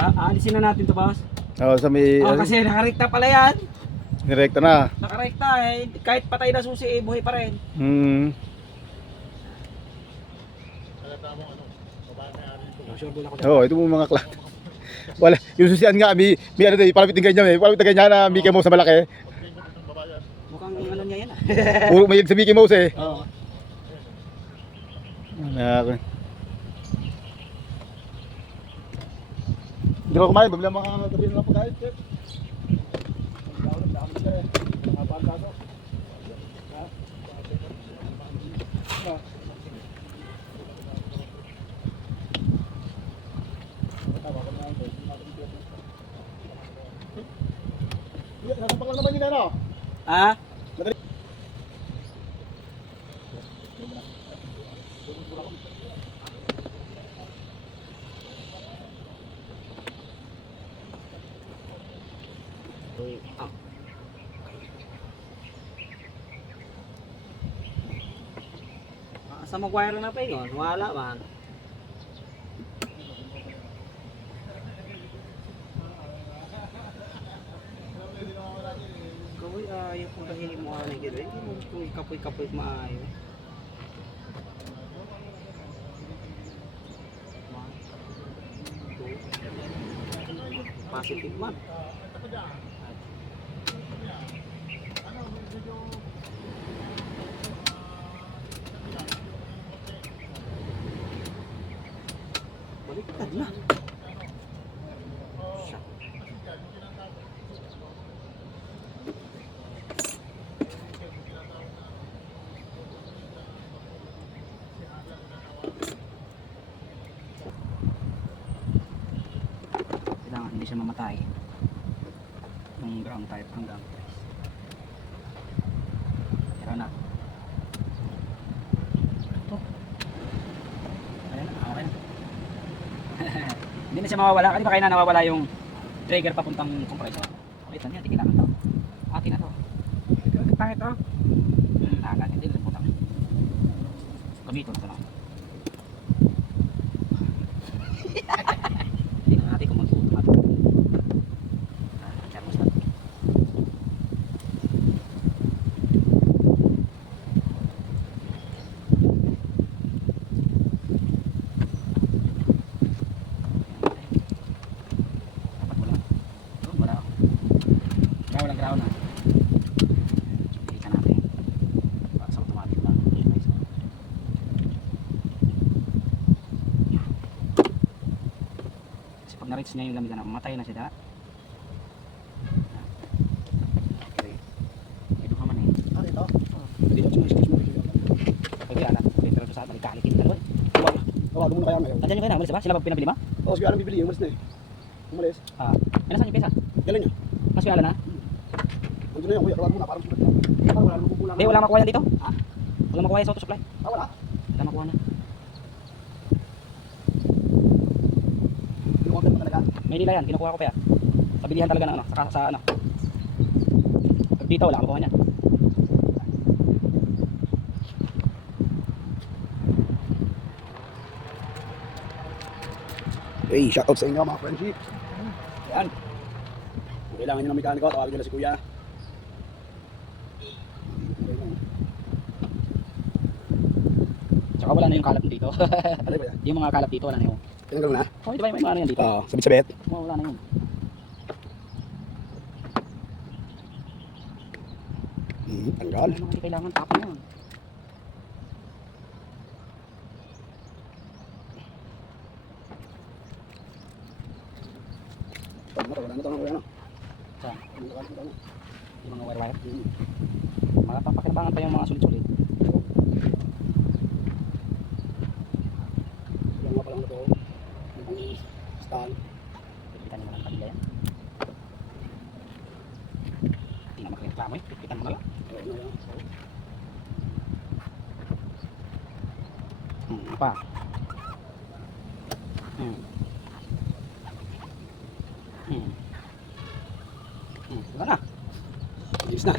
Aalisin na natin to, boss. Oh, sa may Kasi nakarekta pala yan. direkta na. Nakarekta eh. Kahit patay na susi eh, buhay pa rin. Sure doon ako dyan. Oh, ito mo mga klat. Wala, yung susian nga, may ano din, palapit din ganyan eh. Palapit din ganyan na Mickey Mouse na malaki. Mukhang ano niya yan ah. Puro mayig sa Mickey Mouse eh. Oo. Nako. Hindi ko kumain, bumili ang mga gabi na lang pagkain. Nasapak lang naman yun ano? Ah? Sa mag-wire na pa yun, wala man. Kapoy ayaw kung bahili mo ano gano'n. Kung ikapoy-kapoy maayo. Positive man. Baliktad na. Kailangan hindi siya mamatay. Yung ground type hanggang pero na. Ito. Ayan na, okay na. Hindi na siya mawawala. Kasi ba kaya na nawawala yung trigger papuntang compressor? Wait lang yan, di kailangan to. Akin na to. Pangit to. Agad, hindi na putang. Gamito na to lang. Hindi na natin kung mag-automatic. Charmos na. Walang ground na. Pilitan natin. Para sa automatic lang. Kasi pag na-reach niya yung lamig na mamatay na siya. Okay. Ito ka man eh. Ano ito? Hindi na excuse mo. Pwede alam. Pero sa malikalikin ka doon. Tawagan mo na kaya ngayon. Nandiyan yung kaya umalis ba? Sila ba pinabili mo? Oo, si Alan bibili, umalis na eh. Umalis. Ay nasaan yung pesa? Galing niya. Mas yung ala na? Nandiyan na yan, kuya. Tawagan mo na, parang sulat lang. Parang wala namang kukulang. Wala makuha yan dito? Wala makuha yan sa auto supply? Wala. Wala makuha na. Kinukontent mo talaga. May nila yan, kinukuha ko pa yan. Sa bilihan talaga ng ano, sa ano. Pag dito wala makuha niyan. Hey, shout out sa inyo mga friendship. Yan. Kung kailangan nyo ng mekaniko, tawagin nyo na si kuya. Tsaka wala na yung kalat dito. Ano ba yan? Yung mga kalat dito wala na yung. Tinanggal mo na? Oh, di ba may mga ano yan dito? Oo, sabit-sabit. Oh, wala na yun. Tanggal. Ano hindi kailangan tapon yun. Wala na ito, wala na. Sa yung mga wire-wire. Mga papakinabangan pa yung mga sulit-sulit. Yan nga palang na ito. Yung stand. Pipitan nyo na lang kanila yan. Hindi na magreklamo eh. Pipitan mo na lang. Ano pa? Wala na. Ayos na.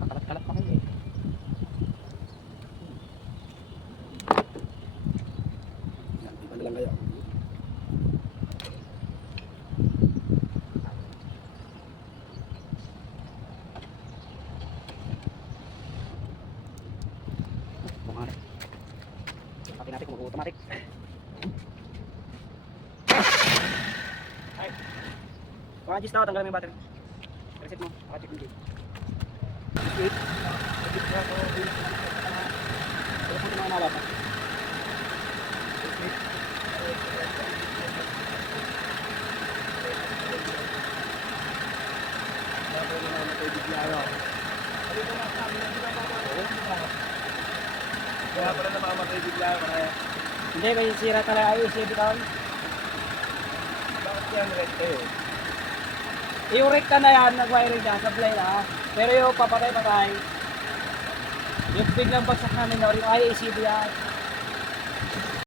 Kakalat-kalat pa kayo eh. Yan, iba na lang kayo. Atin natin kung automatic. Ay. Baka gis na, tanggalin mo yung battery. Reset mo, check yung gate. Wala po yung mga nalata. Kaya pala namamatay bigla ako na Hindi, may sira talaga ay ECB down. bakit yan recte eh. Yung recta na yan, nag-wiring dyan, supply na. Pero yung papatay-patay, yung biglang bagsak namin na rin, ay ECB yan.